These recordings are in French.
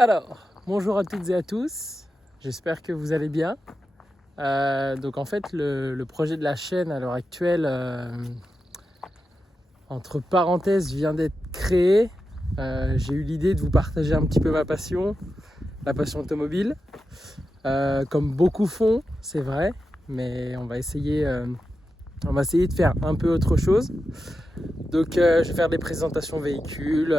Alors, bonjour à toutes et à tous, j'espère que vous allez bien. Donc en fait, le projet de la chaîne à l'heure actuelle, entre parenthèses, vient d'être créé. J'ai eu l'idée de vous partager un petit peu ma passion, la passion automobile. Comme beaucoup font, c'est vrai, mais on va essayer de faire un peu autre chose. Donc je vais faire des présentations véhicules,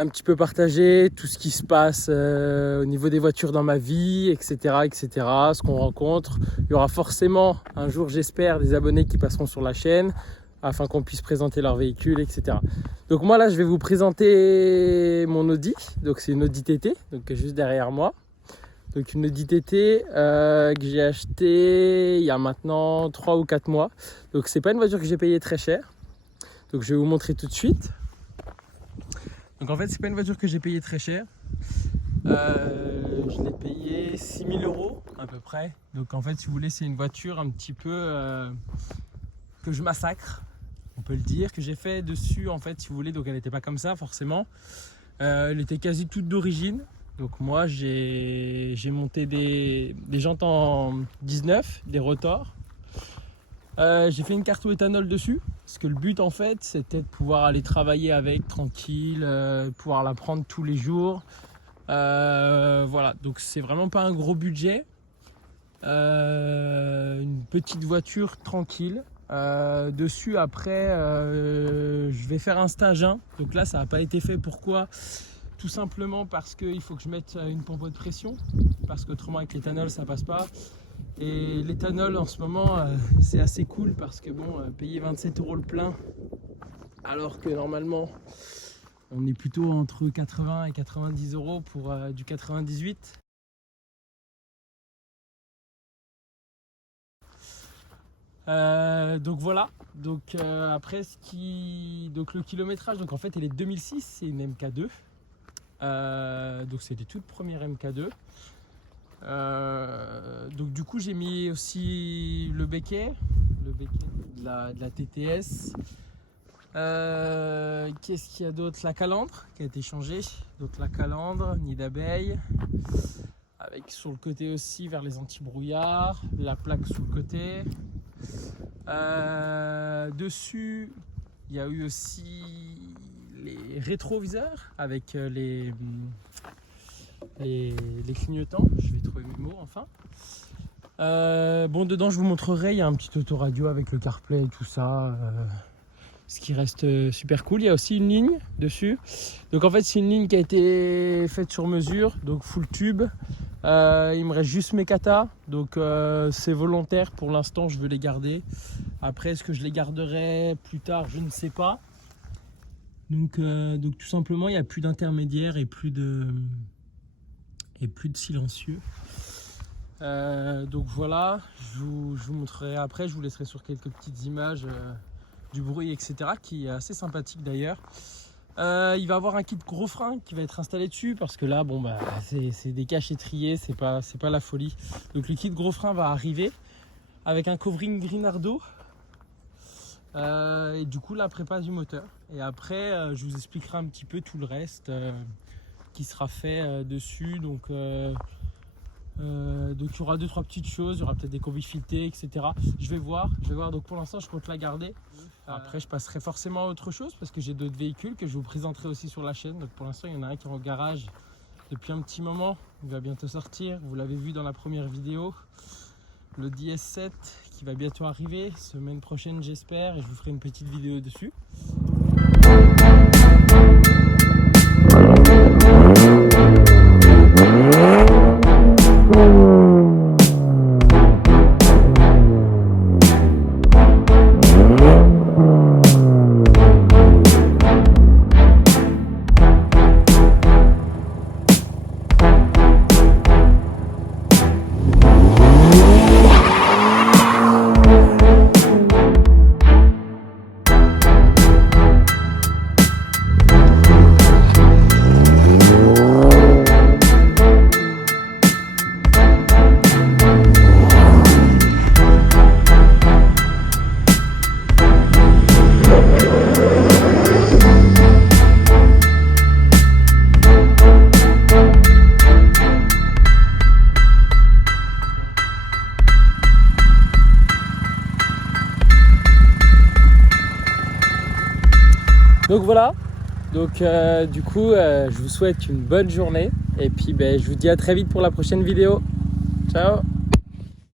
un petit peu partager tout ce qui se passe au niveau des voitures dans ma vie, etc., ce qu'on rencontre. Il y aura forcément un jour, j'espère, des abonnés qui passeront sur la chaîne afin qu'on puisse présenter leur véhicule, etc. Donc moi là, je vais vous présenter mon Audi. Donc c'est une Audi TT, donc juste derrière moi. Donc une Audi TT que j'ai achetée il y a maintenant 3 ou 4 mois. Donc c'est pas une voiture que j'ai payée très cher. Donc je vais vous montrer tout de suite. Donc en fait, c'est pas une voiture que j'ai payée très cher. Je l'ai payée 6 000 € à peu près. Donc en fait, si vous voulez, c'est une voiture un petit peu que je massacre, on peut le dire, que j'ai fait dessus en fait, si vous voulez. Donc elle n'était pas comme ça forcément. Elle était quasi toute d'origine. Donc moi, j'ai monté des jantes en 19, des rotors. J'ai fait une carte au éthanol dessus. Parce que le but en fait c'était de pouvoir aller travailler avec tranquille, pouvoir la prendre tous les jours. Voilà, donc c'est vraiment pas un gros budget. Une petite voiture tranquille. Dessus après je vais faire un stage 1. Donc là ça n'a pas été fait. Pourquoi ? Tout simplement parce qu'il faut que je mette une pompe de pression. Parce qu'autrement avec l'éthanol ça passe pas. Et l'éthanol en ce moment c'est assez cool parce que bon, payer 27 € le plein alors que normalement on est plutôt entre 80 et 90 € pour du 98. Donc voilà, donc après donc le kilométrage, donc en fait elle est 2006, c'est une MK2. Donc c'est des toutes premières MK2. Donc du coup j'ai mis aussi le béquet de la TTS. Qu'est-ce qu'il y a d'autre ? La calandre qui a été changée. Donc la calandre, nid d'abeille. Avec sur le côté aussi vers les anti-brouillards. La plaque sous le côté. Dessus il y a eu aussi les rétroviseurs avec les clignotants, je vais trouver mes mots enfin. Bon, dedans je vous montrerai, il y a un petit autoradio avec le CarPlay et tout ça, ce qui reste super cool. Il y a aussi une ligne dessus, donc en fait c'est une ligne qui a été faite sur mesure, donc full tube. Il me reste juste mes katas, donc c'est volontaire pour l'instant, je veux les garder. Après est-ce que je les garderai plus tard, je ne sais pas. Donc tout simplement il n'y a plus d'intermédiaire et plus de silencieux. Donc voilà, je vous montrerai après, je vous laisserai sur quelques petites images du bruit, etc., qui est assez sympathique d'ailleurs. Il va avoir un kit gros frein qui va être installé dessus parce que là bon bah c'est des caches étriées, c'est pas la folie. Donc le kit gros frein va arriver avec un covering Grinardo et du coup la prépa du moteur. Et après je vous expliquerai un petit peu tout le reste qui sera fait dessus. Donc il y aura 2-3 petites choses, il y aura peut-être des combis filetés, etc. Je vais voir. Donc pour l'instant je compte la garder. Après je passerai forcément à autre chose parce que j'ai d'autres véhicules que je vous présenterai aussi sur la chaîne. Donc pour l'instant il y en a un qui est en garage depuis un petit moment, il va bientôt sortir, vous l'avez vu dans la première vidéo. Le DS7 qui va bientôt arriver, semaine prochaine j'espère, et je vous ferai une petite vidéo dessus. Donc voilà, donc du coup je vous souhaite une bonne journée et puis je vous dis à très vite pour la prochaine vidéo. Ciao.